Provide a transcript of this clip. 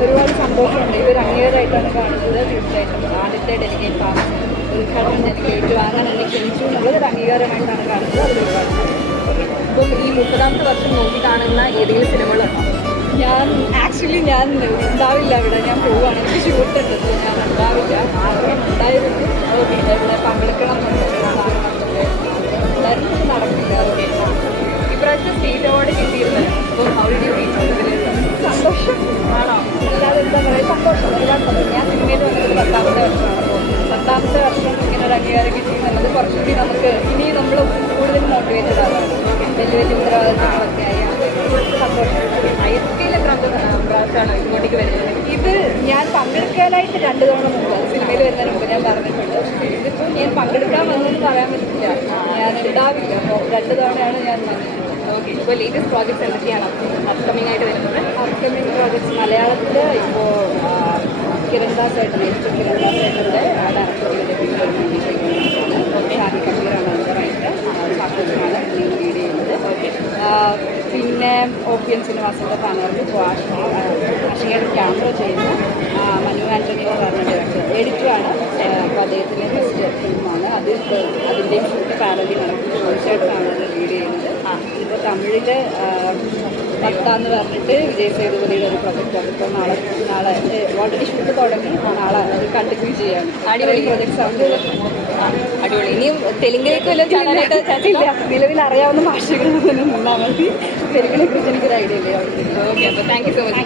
സന്തോഷമുണ്ട് ഇവർ അംഗീകാരമായിട്ടാണ് കാണുന്നത് തീർച്ചയായിട്ടും. ആദ്യത്തെ ഡെലിഗേറ്റ് പാസ് ഉദ്ഘാടനം ഡെലിഗേറ്റ് വാങ്ങാൻ എന്നെ ക്ഷണിച്ചു എന്നുള്ളത് ഒരു അംഗീകാരമായിട്ടാണ് കാണുന്നത്. അതിൽ ഒരുപാട്. അപ്പം ഈ മുപ്പതാമത്തെ വർഷം നോക്കി കാണുന്ന ഏതെങ്കിലും സിനിമകളുണ്ടോ ഞാൻ ആക്ച്വലി ഞാൻ ഉണ്ടാവില്ല ഇവിടെ. ഞാൻ പോവുകയാണ്. എനിക്ക് ഷൂട്ടുണ്ട് ഞാൻ ഉണ്ടാവില്ല. ആഗ്രഹം ഉണ്ടായിരുന്നു ഇവിടെ പങ്കെടുക്കണം സന്തോഷം ഒരുപാട് സന്തോഷം ഞാൻ സിനിമയിൽ വന്നത് പത്താമത്തെ വർഷമാണ് പത്താമത്തെ വർഷം ഇങ്ങനെ ഒരു അംഗീകാരം കിട്ടി എന്നുള്ളത് കുറച്ചുകൂടി നമുക്ക് ഇനി നമ്മൾ കൂടുതൽ മോട്ടിവേറ്റഡ് ആവാണ് വലിയ വലിയ ഉത്തരവാദിത്തങ്ങളൊക്കെ ആയി സന്തോഷം ഐ എസ് എത്രാമത്തെ പ്രാവശ്യമാണ് ഇങ്ങോട്ടേക്ക് വരുന്നത് ഇത് ഞാൻ പങ്കെടുക്കാനായിട്ട് രണ്ട് തവണ മുമ്പ് സിനിമയിൽ വരുന്നതിന് മുമ്പ് ഞാൻ പറഞ്ഞിട്ടുണ്ട്. ഇതിപ്പോൾ ഞാൻ പങ്കെടുക്കാൻ വന്നെന്ന് പറയാൻ പറ്റില്ല ഞാൻ ഉണ്ടാവില്ല അപ്പോൾ രണ്ട് തവണയാണ് ഞാൻ വന്നിട്ടുള്ളത് ഓക്കെ ഇപ്പോൾ ലേറ്റസ്റ്റ് പ്രോജക്ട്സ് എന്തൊക്കെയാണ് അപ്കമിംഗ് ആയിട്ട് പ്രോജക്ട്സ് മലയാളത്തിൽ ഇപ്പോൾ കിരൺദാസ് ഏട്ടൻ ഏറ്റവും കിരൺദാസ് ഏട്ടന്റെ ഡയറക്ടർ കബീറാണ് ലീഡ് ചെയ്യുന്നത്. പിന്നെ ഓപ്പിയൻ സിനിമാസിന്റെ ബാനറിൽ ഇപ്പോൾ അഷികൻ ക്യാമറ ചെയ്യുന്നു. മനു ആന്റണി എന്ന് പറഞ്ഞ ഡയറക്ടർ എഡിറ്ററാണ് അപ്പോൾ അദ്ദേഹത്തിന്റെ ഫസ്റ്റ് ഫിലിമാണ് അത് അതിന്റെയും ഷൂട്ട് പാരലി നടക്കുന്നത് തീർച്ചയായിട്ടും പാനലിൽ ലീഡ് ചെയ്യുന്നത്. ഇപ്പോൾ തമിഴിൽ ഭക്താന്ന് പറഞ്ഞിട്ട് വിജയ് സേതുപതിയുടെ ഒരു പ്രൊജക്റ്റ് അതിപ്പോൾ നാളെ നാളെ ഓൾറെഡി ഷൂട്ട് തുടങ്ങി. നാളെ അത് കണ്ടിന്യൂ ചെയ്യാം അടിപൊളി. പ്രൊജക്ട്സ് ആണ് അടിപൊളി. ഇനിയും തെലുങ്കിലേക്ക് വല്ല ചാനലായിട്ട് നിലവിൽ അറിയാവുന്ന ഭാഷകളിൽ നിന്ന് നിന്നാൽ മതി തെലുങ്കിനെ കുറിച്ച് എനിക്കൊരു ഐഡിയ ഇല്ല? ഓക്കെ അപ്പോൾ താങ്ക് യു സോ മച്ച്